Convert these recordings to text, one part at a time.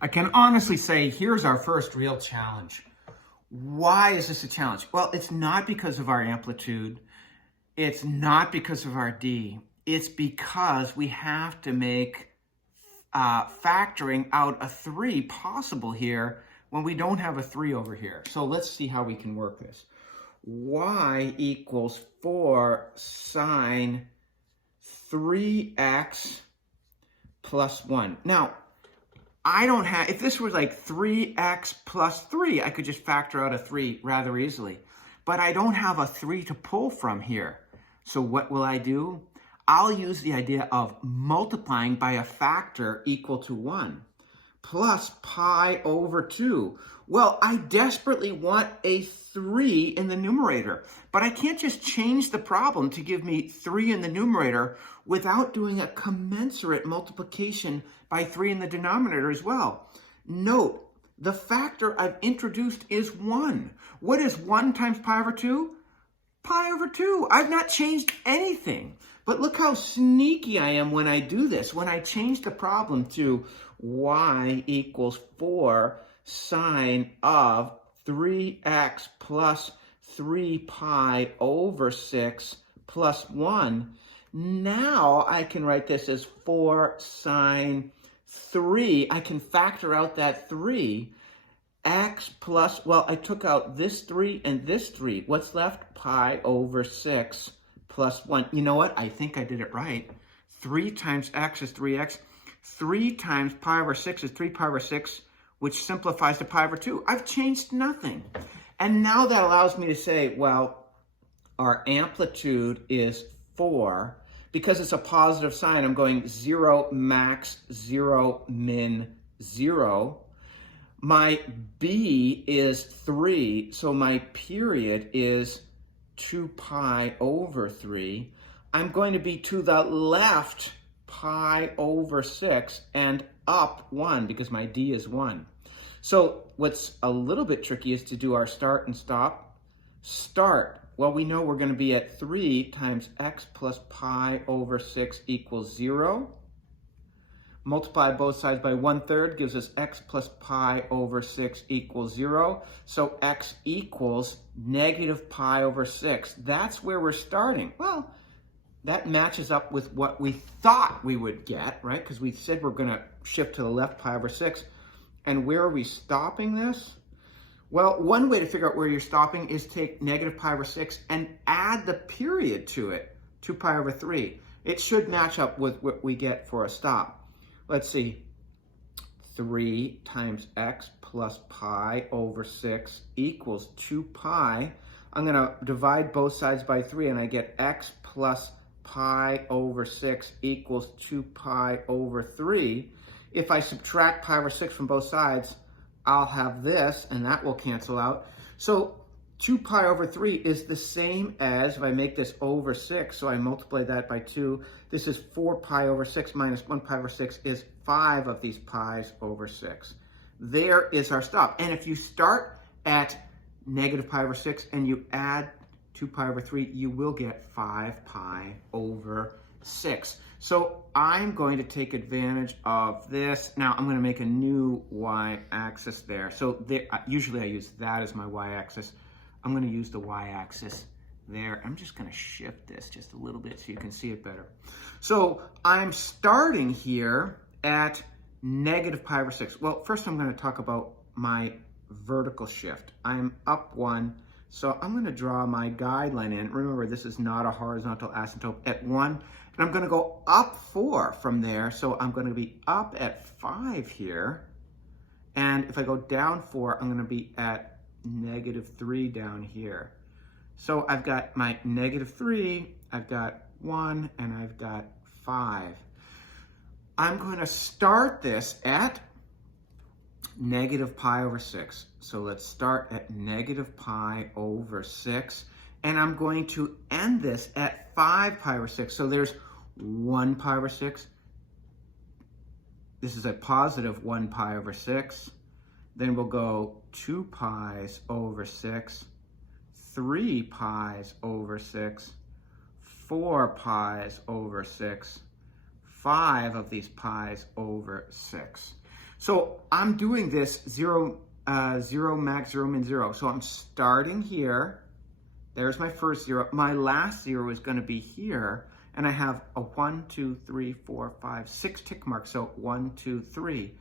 I can honestly say, here's our first real challenge. Why is this a challenge? Well, it's not because of our amplitude. It's not because of our D. It's because we have to make factoring out a 3 possible here when we don't have a 3 over here. So let's see how we can work this. Y equals 4 sine 3x plus 1. Now, I don't have, if this was like 3x plus 3, I could just factor out a 3 rather easily. But I don't have a 3 to pull from here. So what will I do? I'll use the idea of multiplying by a factor equal to 1 plus pi over 2. Well, I desperately want a 3 in the numerator, but I can't just change the problem to give me 3 in the numerator without doing a commensurate multiplication by 3 in the denominator as well. Note, the factor I've introduced is 1. What is 1 times pi over 2? Pi over 2. I've not changed anything. But look how sneaky I am when I do this. When I change the problem to y equals 4 sine of 3x plus 3 pi over 6 plus 1. Now I can write this as 4 sine 3. I can factor out that 3. X plus, well, I took out this 3 and this 3. What's left? Pi over 6 plus 1. You know what? I think I did it right. 3 times x is 3x. 3 times pi over 6 is 3 pi over 6, which simplifies to pi over 2. I've changed nothing. And now that allows me to say, well, our amplitude is 4. Because it's a positive sign, I'm going 0 max, 0 min, 0. My B is 3, so my period is 2 pi over 3. I'm going to be to the left pi over 6 and up 1 because my D is 1. So what's a little bit tricky is to do our start and stop. Start, well, we know we're going to be at 3 times x plus pi over 6 equals 0. Multiply both sides by 1/3 gives us x plus pi over 6 equals 0. So x equals negative pi over 6. That's where we're starting. Well, that matches up with what we thought we would get, right? Because we said we're going to shift to the left pi over 6. And where are we stopping this? Well, one way to figure out where you're stopping is take negative pi over 6 and add the period to it, 2 pi over 3. It should match up with what we get for a stop. Let's see, 3 times x plus pi over 6 equals 2 pi. I'm going to divide both sides by 3 and I get x plus pi over 6 equals 2 pi over 3. If I subtract pi over 6 from both sides, I'll have this and that will cancel out. So 2 pi over 3 is the same as, if I make this over 6, so I multiply that by 2, this is 4 pi over 6 minus 1 pi over 6 is 5 of these pi's over 6. There is our stop. And if you start at negative pi over 6 and you add 2 pi over 3, you will get 5 pi over 6. So I'm going to take advantage of this. Now I'm going to make a new y-axis there. So there, usually I use that as my y-axis. I'm going to use the y-axis there. I'm just going to shift this just a little bit so you can see it better. So I'm starting here at negative pi over 6. Well, first I'm going to talk about my vertical shift. I'm up 1, so I'm going to draw my guideline in. Remember, this is not a horizontal asymptote at 1. And I'm going to go up 4 from there, so I'm going to be up at 5 here. And if I go down 4, I'm going to be at negative 3 down here. So I've got my negative 3, I've got 1, and I've got 5. I'm going to start this at negative pi over 6. So let's start at negative pi over 6. And I'm going to end this at 5 pi over 6. So there's 1 pi over 6. This is a positive 1 pi over 6. Then we'll go 2 pi's over 6, 3 pi's over 6, 4 pi's over 6, 5 of these pi's over 6. So I'm doing this 0, 0, max, 0, min, 0. So I'm starting here. There's my first 0. My last 0 is going to be here. And I have a 1, 2, 3, 4, 5, 6 tick marks. So 1, 2, 3.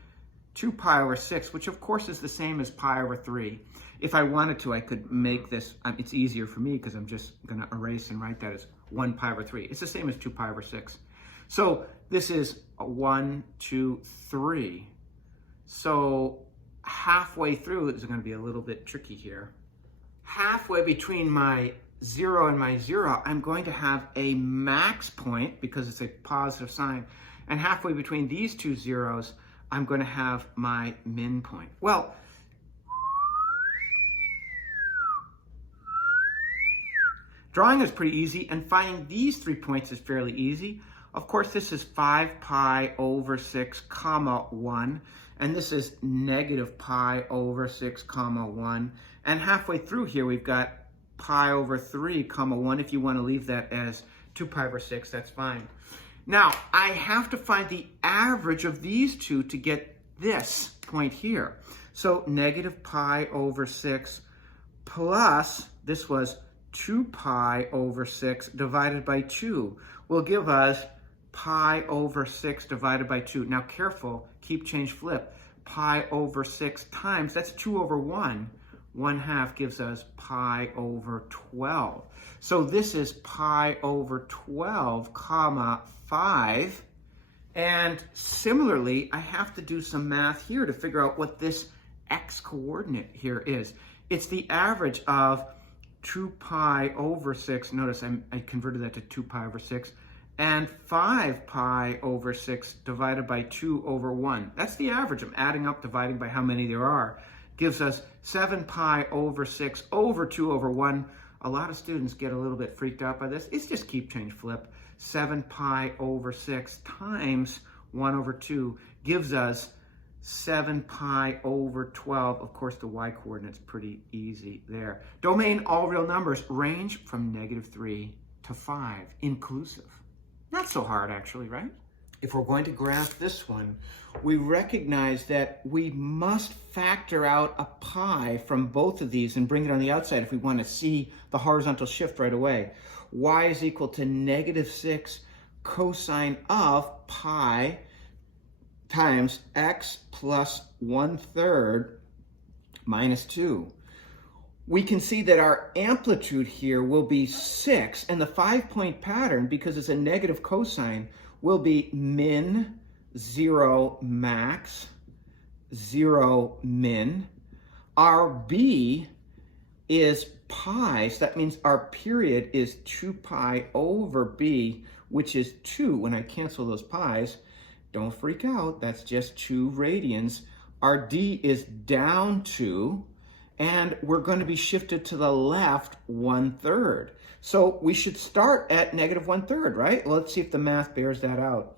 2 pi over 6, which of course is the same as pi over 3. If I wanted to, I could make this, it's easier for me because I'm just going to erase and write that as 1 pi over 3. It's the same as 2 pi over 6. So this is a 1, 2, 3. So halfway through is going to be a little bit tricky here. Halfway between my 0 and my 0, I'm going to have a max point because it's a positive sign. And halfway between these two zeros, I'm going to have my min point. Well, drawing is pretty easy, and finding these 3 points is fairly easy. Of course, this is 5 pi over 6 comma 1, and this is negative pi over 6 comma 1. And halfway through here, we've got pi over 3 comma 1. If you want to leave that as 2 pi over 6, that's fine. Now, I have to find the average of these two to get this point here. So negative pi over 6 plus, this was 2 pi over 6 divided by 2 will give us pi over 6 divided by 2. Now careful, keep, change, flip. Pi over 6 times, that's 2 over 1. 1/2 gives us pi over 12. So this is pi over 12 comma 5. And similarly, I have to do some math here to figure out what this x coordinate here is. It's the average of 2 pi over 6. Notice I converted that to 2 pi over 6. And 5 pi over 6 divided by 2 over 1. That's the average. I'm adding up, dividing by how many there are. Gives us 7 pi over 6 over 2 over 1. A lot of students get a little bit freaked out by this. It's just keep, change, flip. 7 pi over 6 times 1 over 2 gives us 7 pi over 12. Of course, the y coordinate's pretty easy there. Domain, all real numbers, range from -3 to 5, inclusive. Not so hard, actually, right? If we're going to graph this one, we recognize that we must factor out a pi from both of these and bring it on the outside if we want to see the horizontal shift right away. Y is equal to -6 cosine of pi times x plus 1/3 minus 2. We can see that our amplitude here will be 6, and the 5-point pattern, because it's a negative cosine, will be min, 0 max, 0 min. Our b is pi, so that means our period is 2 pi over b, which is 2. When I cancel those pi's, don't freak out, that's just 2 radians. Our d is down 2, and we're going to be shifted to the left 1/3. So we should start at -1/3, right? Well, let's see if the math bears that out.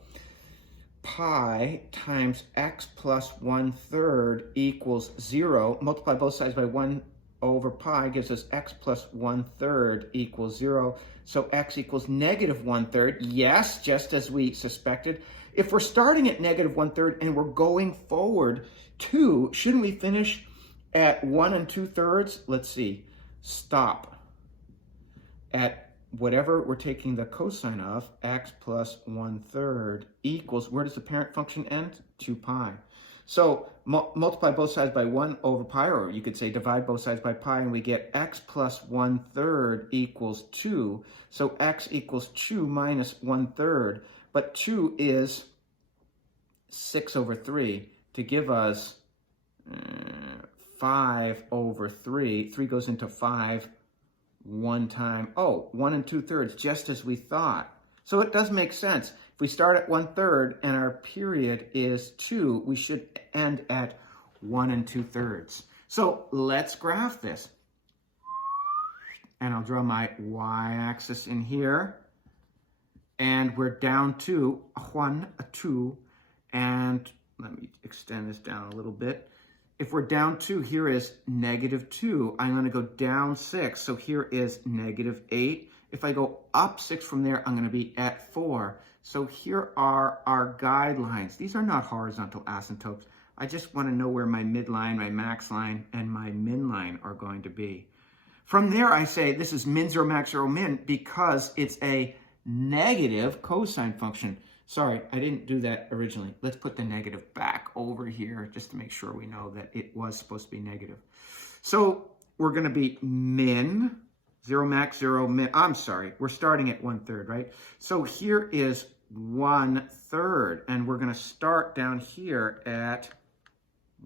Pi times x plus 1/3 equals 0. Multiply both sides by 1 over pi gives us x plus 1/3 equals 0. So x equals -1/3. Yes, just as we suspected. If we're starting at -1/3 and we're going forward 2, shouldn't we finish at 1 2/3? Let's see. Stop at whatever we're taking the cosine of, x plus 1/3 equals, where does the parent function end? 2 pi. So multiply both sides by 1 over pi, or you could say divide both sides by pi, and we get x plus 1/3 equals 2. So x equals 2 minus 1/3, but 2 is 6 over 3 to give us 5 over 3. 3 goes into 5 one time. Oh, 1 2/3, just as we thought. So it does make sense. If we start at 1/3 and our period is 2, we should end at 1 2/3. So let's graph this. And I'll draw my y-axis in here. And we're down to 1, 2, and let me extend this down a little bit. If we're down 2, here is -2. I'm going to go down 6, so here is -8. If I go up 6 from there, I'm going to be at 4. So here are our guidelines. These are not horizontal asymptotes. I just want to know where my midline, my max line, and my min line are going to be. From there, I say this is min 0, max 0, min because it's a negative cosine function. Sorry, I didn't do that originally. Let's put the negative back over here just to make sure we know that it was supposed to be negative. So we're going to be min 0, max 0, min. I'm sorry, we're starting at 1/3, right? So here is 1/3, and we're going to start down here at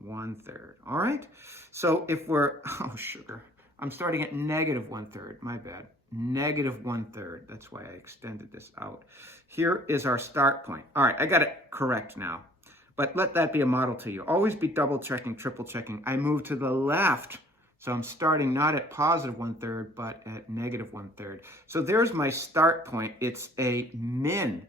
1/3. All right? So if we're, oh, sugar. I'm starting at negative 1/3, my bad. Negative 1/3. That's why I extended this out. Here is our start point. All right, I got it correct now. But let that be a model to you. Always be double checking, triple checking. I move to the left. So I'm starting not at positive 1/3, but at negative 1/3. So there's my start point. It's a min.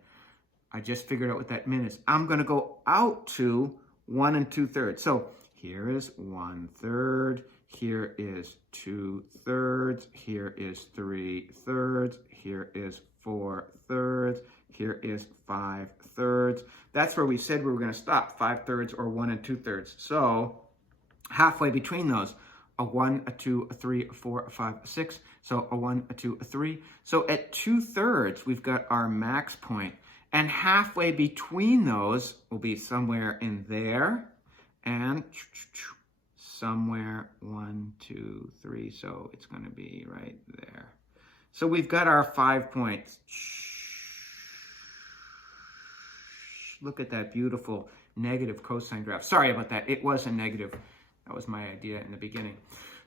I just figured out what that min is. I'm going to go out to 1 2/3. So here is 1/3. Here is 2/3. Here is 3/3. Here is 4/3. Here is 5/3. That's where we said we were going to stop, 5/3 or 1 2/3. So halfway between those, a 1, a 2, a 3, a 4, a 5, a 6. So a 1, a 2, a 3. So at 2/3, we've got our max point. And halfway between those will be somewhere in there and somewhere 1, 2, 3. So it's going to be right there. So we've got our 5 points. Look at that beautiful negative cosine graph. Sorry about that. It was a negative. That was my idea in the beginning.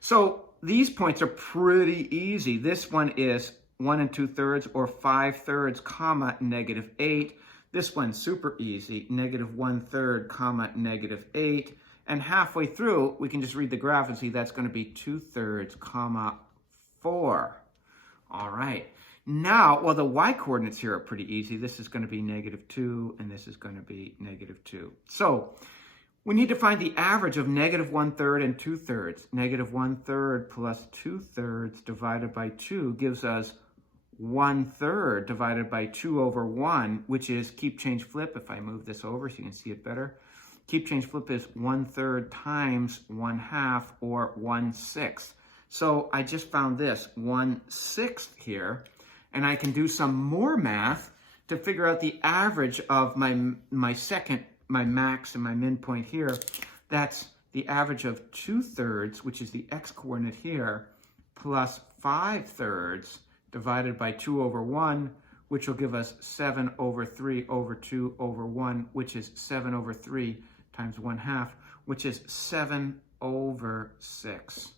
So these points are pretty easy. This one is 1 2/3 or 5/3, comma, -8. This one's super easy, negative 1/3, comma, -8. And halfway through, we can just read the graph and see that's going to be 2/3, comma, 4. All right. Now, well, the y-coordinates here are pretty easy. This is going to be -2, and this is going to be -2. So we need to find the average of negative 1/3 and 2/3. Negative 1/3 plus 2/3 divided by 2 gives us 1/3 divided by 2 over 1, which is keep, change, flip. If I move this over so you can see it better. Keep, change, flip is 1/3 times 1/2 or 1/6. So I just found this 1/6 here, and I can do some more math to figure out the average of my max and my min point here. That's the average of 2/3, which is the x-coordinate here, plus 5/3 divided by 2 over 1, which will give us 7 over 3 over 2 over 1, which is 7 over 3 times 1/2, which is 7 over 6.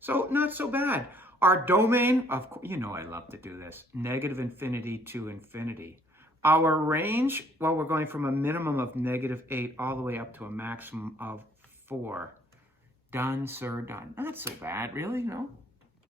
So not so bad. Our domain, of course, you know I love to do this, -infinity to infinity. Our range, well, we're going from a minimum of -8 all the way up to a maximum of 4. Done, sir, done. Not so bad, really, no?